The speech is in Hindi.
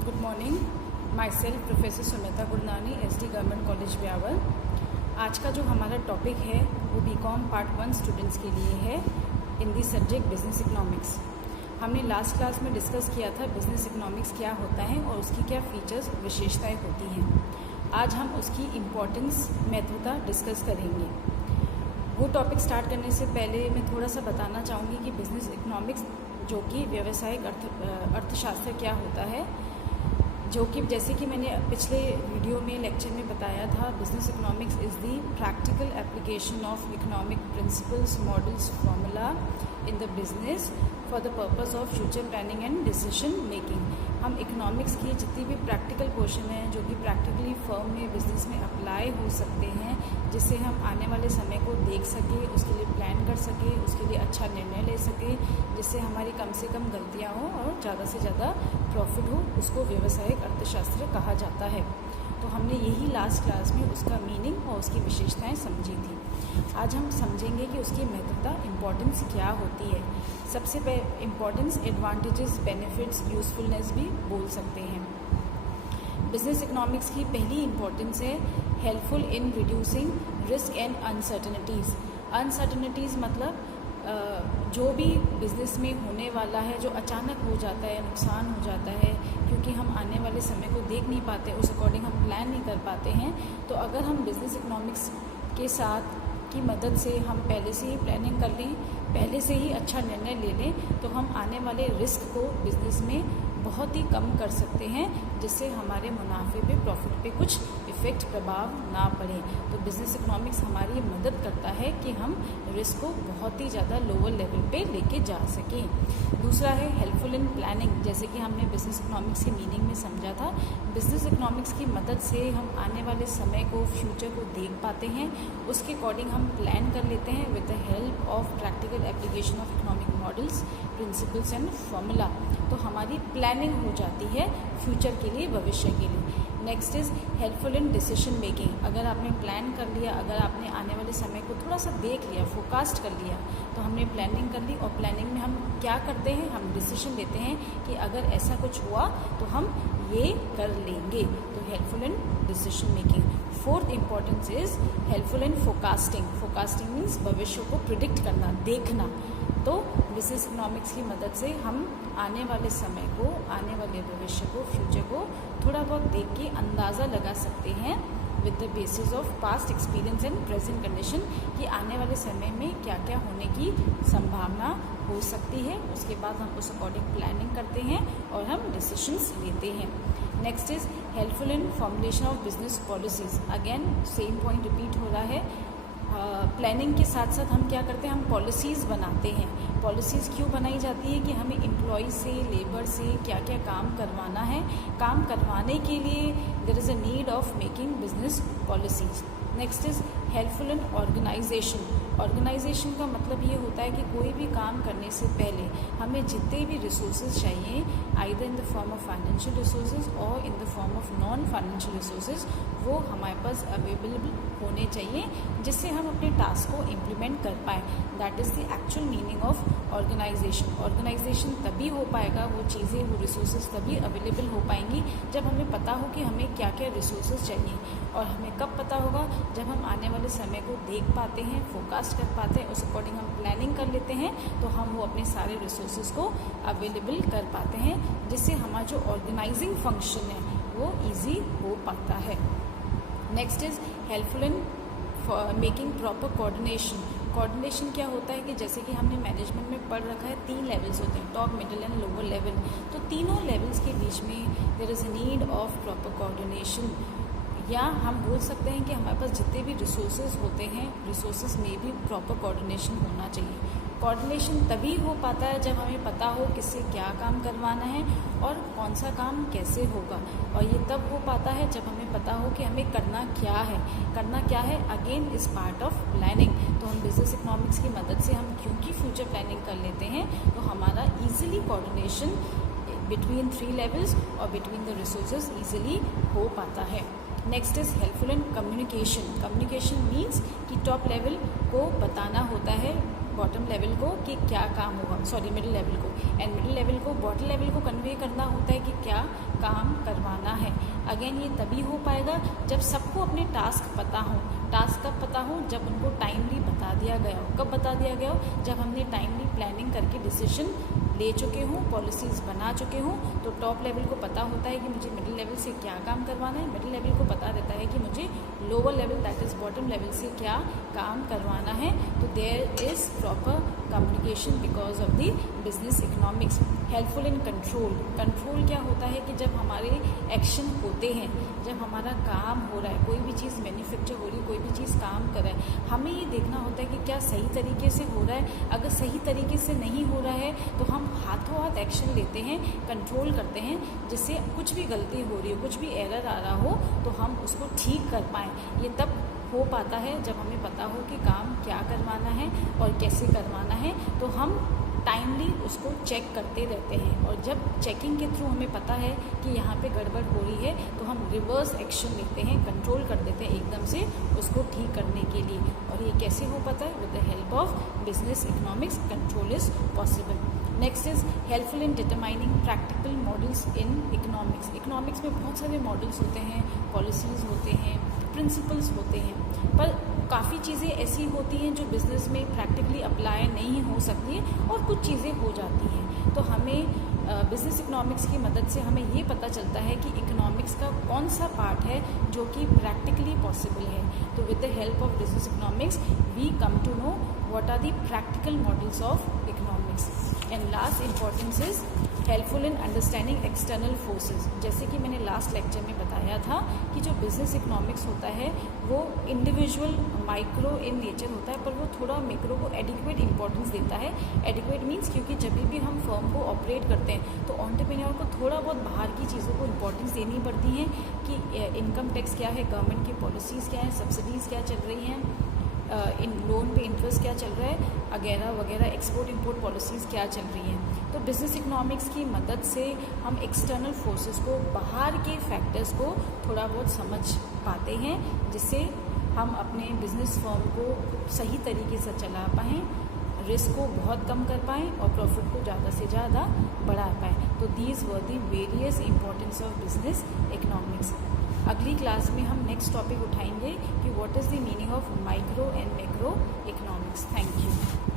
Good morning, my self professor Sumita Gurnani, SD government college Beawar. आज का जो हमारा टॉपिक है वो BCom पार्ट 1 स्टूडेंट्स के लिए है इन दी सब्जेक्ट बिजनेस इकोनॉमिक्स। हमने लास्ट क्लास में डिस्कस किया था बिजनेस इकोनॉमिक्स क्या होता है और उसकी क्या फीचर्स विशेषताएं होती हैं। आज हम उसकी इम्पोर्टेंस महत्वता डिस्कस करेंगे। वो टॉपिक स्टार्ट करने से पहले मैं थोड़ा सा बताना चाहूँगी कि बिजनेस इकोनॉमिक्स जो कि व्यावसायिक अर्थशास्त्र क्या होता है, जो कि जैसे कि मैंने पिछले वीडियो में लेक्चर में बताया था, business economics is the practical application of economic principles, models, formula in the business for the purpose of future planning and decision making. हम इकोनॉमिक्स की जितनी भी प्रैक्टिकल क्वेश्चन हैं जो कि प्रैक्टिकली फर्म में बिजनेस में अप्लाई हो सकते हैं, जिससे हम आने वाले समय को देख सके, उसके लिए प्लान कर सके, उसके लिए अच्छा निर्णय ले सके, जिससे हमारी कम से कम गलतियाँ हों और ज़्यादा से ज़्यादा प्रॉफिट हो, उसको व्यावसायिक अर्थशास्त्र कहा जाता है। तो हमने यही लास्ट क्लास में उसका मीनिंग और उसकी विशेषताएं समझी थी। आज हम समझेंगे कि उसकी महत्वता, इम्पॉर्टेंस क्या होती है। सबसे इम्पॉर्टेंस, एडवांटेजेस, बेनिफिट्स, यूज़फुलनेस भी बोल सकते हैं। बिजनेस इकोनॉमिक्स की पहली इम्पॉर्टेंस है helpful in reducing risk and uncertainties. Uncertainties मतलब जो भी बिज़नेस में होने वाला है, जो अचानक हो जाता है, नुकसान हो जाता है, क्योंकि हम आने वाले समय को देख नहीं पाते, उस अकॉर्डिंग हम प्लान नहीं कर पाते हैं। तो अगर हम बिज़नेस इकोनॉमिक्स के साथ की मदद से हम पहले से ही प्लानिंग कर लें, पहले से ही अच्छा निर्णय ले लें, तो हम आने वाले रिस्क को बिज़नेस में बहुत ही कम कर सकते हैं, जिससे हमारे मुनाफे पे, प्रॉफिट पे कुछ इफ़ेक्ट, प्रभाव ना पड़े। तो बिज़नेस इकोनॉमिक्स हमारी मदद करता है कि हम रिस्क को बहुत ही ज़्यादा लोअर लेवल पे लेके जा सकें। दूसरा है हेल्पफुल इन प्लानिंग। जैसे कि हमने बिज़नेस इकोनॉमिक्स की मीनिंग में समझा था, बिज़नेस इकोनॉमिक्स की मदद से हम आने वाले समय को, फ्यूचर को देख पाते हैं, उसके अकॉर्डिंग हम प्लान कर लेते हैं with the help of practical application of economic models, principles and formula. तो हमारी प्लानिंग हो जाती है फ्यूचर के लिए, भविष्य के लिए। Next is helpful in decision making. अगर आपने प्लान कर लिया, अगर आपने आने वाले समय को थोड़ा सा देख लिया, फोरकास्ट कर लिया, तो हमने प्लानिंग कर ली, और प्लानिंग में हम क्या करते हैं, हम डिसीजन लेते हैं कि अगर ऐसा कुछ हुआ तो हम ये कर लेंगे। तो helpful in decision making. Fourth importance is helpful in forecasting. Forecasting means भविष्य को प्रिडिक्ट करना, देखना। तो बिजनेस इकोनॉमिक्स की मदद से हम आने वाले समय को, आने वाले भविष्य को, फ्यूचर को थोड़ा बहुत देख के अंदाज़ा लगा सकते हैं with the basis of past experience and present condition, कि आने वाले समय में क्या क्या होने की संभावना हो सकती है। उसके बाद हम उस अकॉर्डिंग प्लानिंग करते हैं और हम डिसीजंस लेते हैं। Next is helpful in formulation of business policies. Again same point repeat हो रहा है। प्लानिंग के साथ साथ हम क्या करते हैं, हम पॉलिसीज़ बनाते हैं। पॉलिसीज़ क्यों बनाई जाती है कि हमें एम्प्लॉय से, लेबर से क्या क्या काम करवाना है। काम करवाने के लिए there is a need of making business policies. Next is helpful in organisation. Organisation का मतलब ये होता है कि कोई भी काम करने से पहले हमें जितने भी रिसोर्सेज चाहिए, either in the form of financial resources और in the form of non financial resources, वो हमारे पास अवेलेबल होने चाहिए, जिससे हम अपने टास्क को इम्प्लीमेंट कर पाएँ। That is the actual meaning of organisation. Organisation तभी हो पाएगा, वो चीज़ें, वो रिसोर्सेज तभी अवेलेबल हो पाएंगी जब हमें पता हो कि हमें क्या क्या रिसोर्सेज चाहिए। और हमें कब पता होगा, जब हम आने वाले समय को देख पाते हैं, फोरकास्ट कर पाते हैं, उस अकॉर्डिंग हम प्लानिंग कर लेते हैं, तो हम वो अपने सारे रिसोर्सेज को अवेलेबल कर पाते हैं, जिससे हमारा जो ऑर्गेनाइजिंग फंक्शन है वो ईजी हो पाता है। Next is helpful in making proper coordination. Coordination क्या होता है कि जैसे कि हमने मैनेजमेंट में पढ़ रखा है, 3 लेवल्स होते हैं, top, middle and lower level. तो तीनों लेवल्स के बीच में there is a need of proper coordination. या हम बोल सकते हैं कि हमारे पास जितने भी रिसोर्सेज होते हैं, रिसोर्सेज में भी प्रॉपर कोऑर्डिनेशन होना चाहिए। कोऑर्डिनेशन तभी हो पाता है जब हमें पता हो किससे क्या काम करवाना है और कौन सा काम कैसे होगा। और ये तब हो पाता है जब हमें पता हो कि हमें करना क्या है। करना क्या है, again is part of planning. तो हम बिजनेस इकोनॉमिक्स की मदद से, हम क्योंकि फ्यूचर प्लानिंग कर लेते हैं, तो हमारा ईजिली कोऑर्डिनेशन बिटवीन 3 लेवल्स और बिटवीन द रिसोर्सेज ईजिली हो पाता है। Next is helpful in communication. Communication means कि टॉप लेवल को बताना होता है बॉटम लेवल को कि क्या काम होगा, सॉरी मिडिल लेवल को, एंड मिडिल लेवल को बॉटम लेवल को कन्वे करना होता है कि क्या काम अगेन ये तभी हो पाएगा जब सबको अपने टास्क पता हो। टास्क कब पता हो? जब उनको टाइमली बता दिया गया हो। कब बता दिया गया हो? जब हमने टाइमली प्लानिंग करके डिसीजन ले चुके हों, पॉलिसीज़ बना चुके हों। तो टॉप लेवल को पता होता है कि मुझे मिडिल लेवल से क्या काम करवाना है, मिडिल लेवल को पता रहता है कि मुझे lower level that is bottom level से क्या काम करवाना है। तो there is proper communication because of the business economics. Helpful in control. Control क्या होता है कि जब हमारे एक्शन होते हैं, जब हमारा काम हो रहा है, कोई भी चीज़ मैन्युफैक्चर हो रही है, कोई भी चीज़ काम कर रहा है, हमें ये देखना होता है कि क्या सही तरीके से हो रहा है। अगर सही तरीके से नहीं हो रहा है तो हम हाथों हाथ एक्शन लेते हैं, कंट्रोल करते हैं, जिससे कुछ भी गलती हो रही हो, कुछ भी एरर आ रहा हो तो हम उसको ठीक कर पाएँ। ये तब हो पाता है जब हमें पता हो कि काम क्या करवाना है और कैसे करवाना है। तो हम टाइमली उसको चेक करते रहते हैं, और जब चेकिंग के थ्रू हमें पता है कि यहाँ पे गड़बड़ हो रही है तो हम रिवर्स एक्शन लेते हैं, कंट्रोल कर देते हैं एकदम से उसको ठीक करने के लिए। और ये कैसे हो पाता है? With the help of business economics control is possible. Next is helpful in determining practical models in economics. Economics में बहुत सारे मॉडल्स होते हैं, पॉलिसीज़ होते हैं, प्रिंसिपल्स होते हैं, पर काफ़ी चीज़ें ऐसी होती हैं जो बिज़नेस में प्रैक्टिकली अप्लाई नहीं हो सकती है और कुछ चीज़ें हो जाती हैं। तो हमें बिज़नेस इकोनॉमिक्स की मदद से हमें ये पता चलता है कि इकोनॉमिक्स का कौन सा पार्ट है जो कि प्रैक्टिकली पॉसिबल है। तो with the help of business economics we come to know what are the practical models of economics. And last importance is helpful in understanding external forces. जैसे कि मैंने लास्ट लेक्चर में बताया था कि जो बिज़नेस इकोनॉमिक्स होता है वो इंडिविजुअल माइक्रो इन नेचर होता है, पर वो थोड़ा मैक्रो को एडिक्वेट इंपॉर्टेंस देता है। एडिक्वेट मीन्स क्योंकि जब भी हम फर्म को ऑपरेट करते हैं तो एंटरप्रेन्योर को थोड़ा बहुत बाहर की चीज़ों को इंपॉर्टेंस देनी पड़ती है कि इनकम टैक्स क्या है, गवर्नमेंट की पॉलिसीज़ क्या हैं, सब्सिडीज़ क्या चल रही हैं, इन लोन पे इंटरेस्ट क्या चल रहा है, वगैरह वगैरह, एक्सपोर्ट इंपोर्ट पॉलिसीज़ क्या चल रही हैं। तो बिज़नेस इकोनॉमिक्स की मदद से हम एक्सटर्नल फोर्सेस को, बाहर के फैक्टर्स को थोड़ा बहुत समझ पाते हैं, जिससे हम अपने बिज़नेस फर्म को सही तरीके से चला पाएँ, रिस्क को बहुत कम कर पाएँ और प्रॉफिट को ज़्यादा से ज़्यादा बढ़ा पाएँ। तो these were the various importance of business economics. अगली क्लास में हम नेक्स्ट टॉपिक उठाएंगे कि what is the meaning of micro and macro economics. Thank you.